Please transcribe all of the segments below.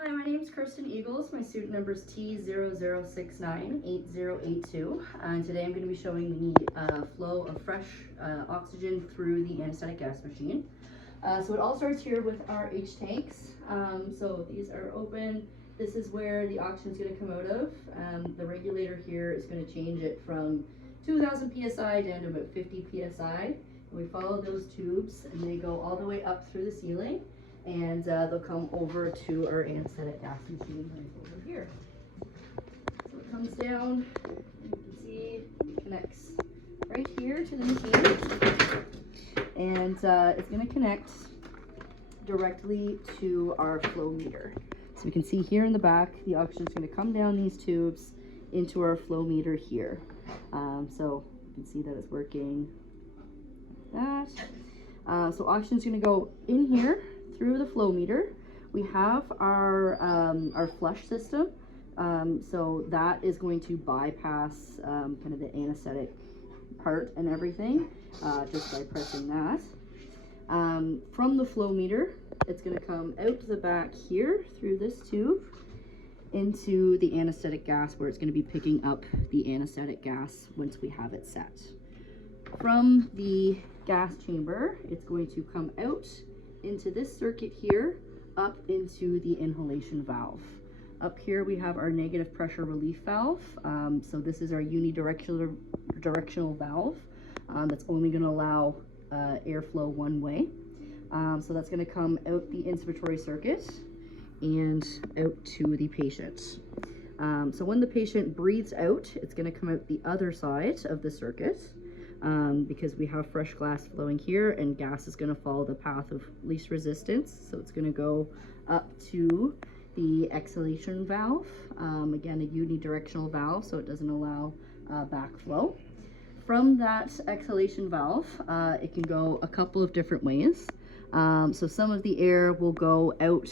Hi, my name is Kirsten Eagles. My student number is T00698082. And today I'm going to be showing the flow of fresh oxygen through the anesthetic gas machine. So it all starts here with our H tanks. So these are open. This is where the oxygen is going to come out of. The regulator here is going to change it from 2000 psi down to about 50 psi. And we follow those tubes and they go all the way up through the ceiling. And they'll come over to our anesthetic gas machine right over here. So it comes down, you can see it connects right here to the machine, and it's going to connect directly to our flow meter. So we can see here in the back, the oxygen is going to come down these tubes into our flow meter here. So you can see that it's working like that. So oxygen is going to go in here through the flow meter. We have our flush system, so that is going to bypass kind of the anesthetic part and everything just by pressing that. From the flow meter, it's going to come out the back here through this tube into the anesthetic gas, where it's going to be picking up the anesthetic gas once we have it set. From the gas chamber, it's going to come out into this circuit here, up into the inhalation valve. Up here we have our negative pressure relief valve. So this is our directional valve that's only going to allow airflow one way. So that's going to come out the inspiratory circuit and out to the patient. So when the patient breathes out, it's going to come out the other side of the circuit. Because we have fresh gas flowing here, and gas is going to follow the path of least resistance, so it's going to go up to the exhalation valve. Again, a unidirectional valve, so it doesn't allow backflow. From that exhalation valve, it can go a couple of different ways. So some of the air will go out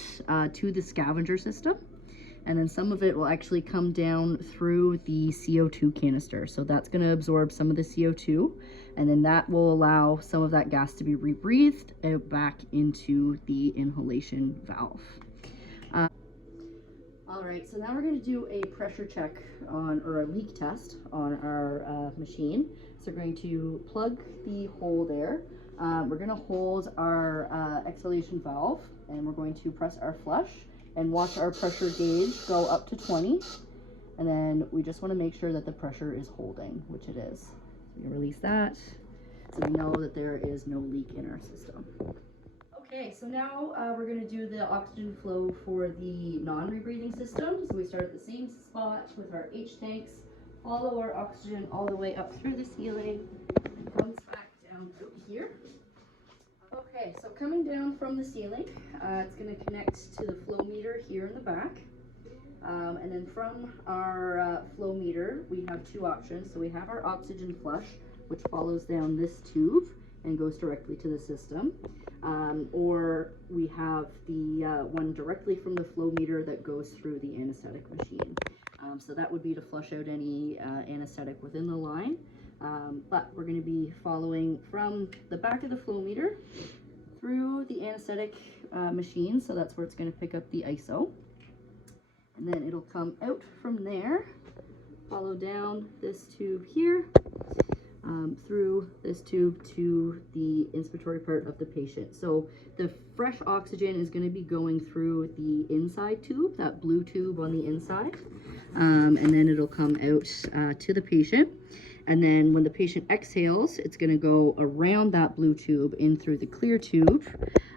to the scavenger system, and then some of it will actually come down through the CO2 canister. So that's going to absorb some of the CO2, and then that will allow some of that gas to be rebreathed out back into the inhalation valve. All right, so now we're going to do a pressure check on, or a leak test on our machine. So we're going to plug the hole there. We're going to hold our exhalation valve, and we're going to press our flush and watch our pressure gauge go up to 20, and then we just want to make sure that the pressure is holding, which it is. So we release that, so we know that there is no leak in our system. Okay, so now we're going to do the oxygen flow for the non-rebreathing system. So we start at the same spot with our H tanks, follow our oxygen all the way up through the ceiling, and comes back down out here. Okay, so coming down from the ceiling, it's going to connect to the flow meter here in the back. And then from our flow meter, we have two options. So we have our oxygen flush, which follows down this tube and goes directly to the system. Or we have the one directly from the flow meter that goes through the anesthetic machine. So that would be to flush out any anesthetic within the line. But we're going to be following from the back of the flow meter through the anesthetic machine, so that's where it's going to pick up the ISO, and then it'll come out from there, follow down this tube here, through this tube to the inspiratory part of the patient. So the fresh oxygen is going to be going through the inside tube, that blue tube on the inside, and then it'll come out to the patient. And then when the patient exhales, it's going to go around that blue tube in through the clear tube,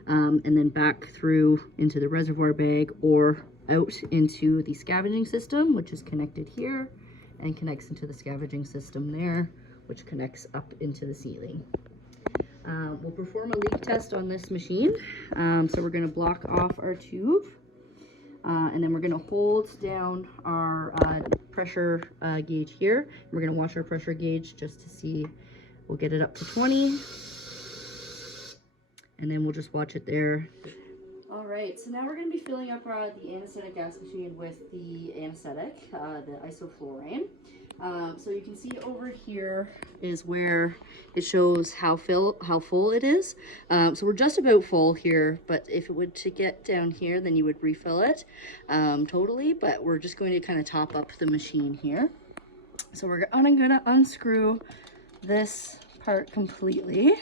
and then back through into the reservoir bag or out into the scavenging system, which is connected here, and connects into the scavenging system there, which connects up into the ceiling. We'll perform a leak test on this machine. So we're going to block off our tube. And then we're going to hold down our pressure gauge here. We're going to watch our pressure gauge just to see. We'll get it up to 20. And then we'll just watch it there. All right, so now we're going to be filling up the anesthetic gas machine with the anesthetic, the isoflurane. So you can see over here is where it shows how full it is. So we're just about full here, but if it would to get down here, then you would refill it totally. But we're just going to kind of top up the machine here. So we're gonna unscrew this part completely.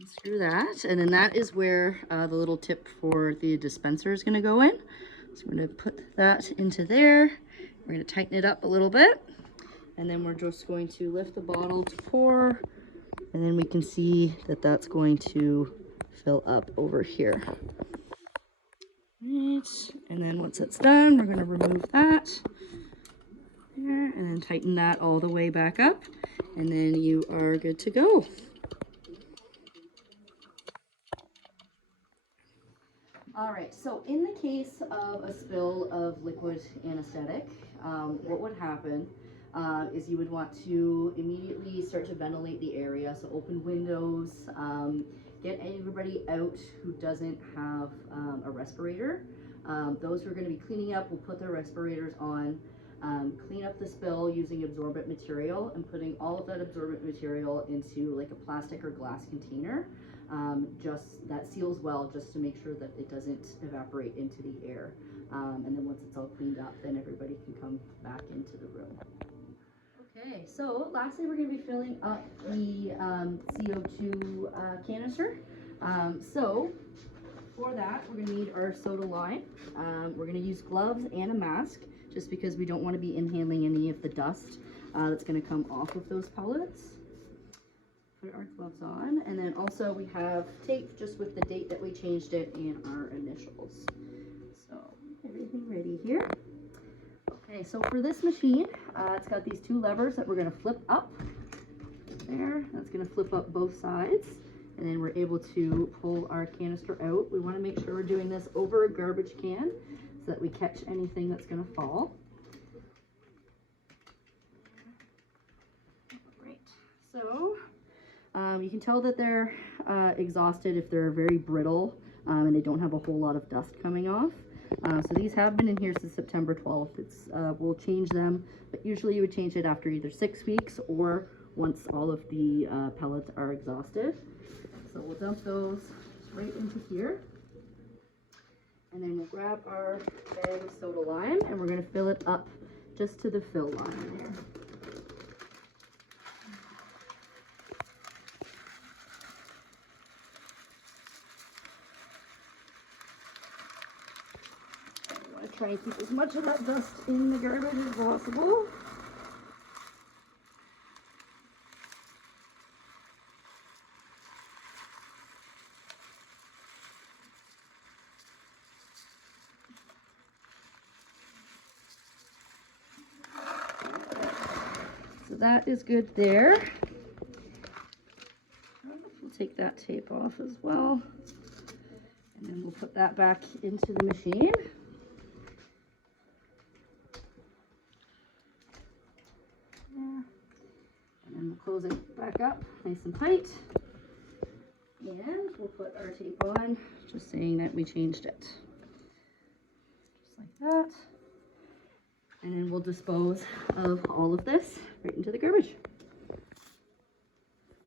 Unscrew that, and then that is where the little tip for the dispenser is going to go in. So we're going to put that into there. We're going to tighten it up a little bit, and then we're just going to lift the bottle to pour, and then we can see that that's going to fill up over here. Right, and then once it's done, we're going to remove that there, and then tighten that all the way back up, and then you are good to go. All right, so in the case of a spill of liquid anesthetic, what would happen is you would want to immediately start to ventilate the area. So open windows, get everybody out who doesn't have a respirator. Those who are going to be cleaning up will put their respirators on, clean up the spill using absorbent material and putting all of that absorbent material into like a plastic or glass container. Just that seals well, just to make sure that it doesn't evaporate into the air. And then once it's all cleaned up, then everybody can come back into the room. Okay, so lastly, we're going to be filling up the CO2 canister. So for that, we're going to need our soda lime. We're going to use gloves and a mask, just because we don't want to be inhaling any of the dust that's going to come off of those pellets. Put our gloves on, and then also we have tape just with the date that we changed it and our initials. So everything ready here. Okay, so for this machine, it's got these two levers that we're going to flip up there. That's going to flip up both sides, and then we're able to pull our canister out. We want to make sure we're doing this over a garbage can so that we catch anything that's going to fall. Great. So you can tell that they're exhausted if they're very brittle and they don't have a whole lot of dust coming off. So these have been in here since September 12th. We'll change them, but usually you would change it after either 6 weeks or once all of the pellets are exhausted. So we'll dump those right into here. And then we'll grab our bag of soda lime and we're going to fill it up just to the fill line there. Try and keep as much of that dust in the garbage as possible. So that is good there. We'll take that tape off as well. And then we'll put that back into the machine. Close it back up nice and tight, and we'll put our tape on, just saying that we changed it, just like that, and then we'll dispose of all of this right into the garbage.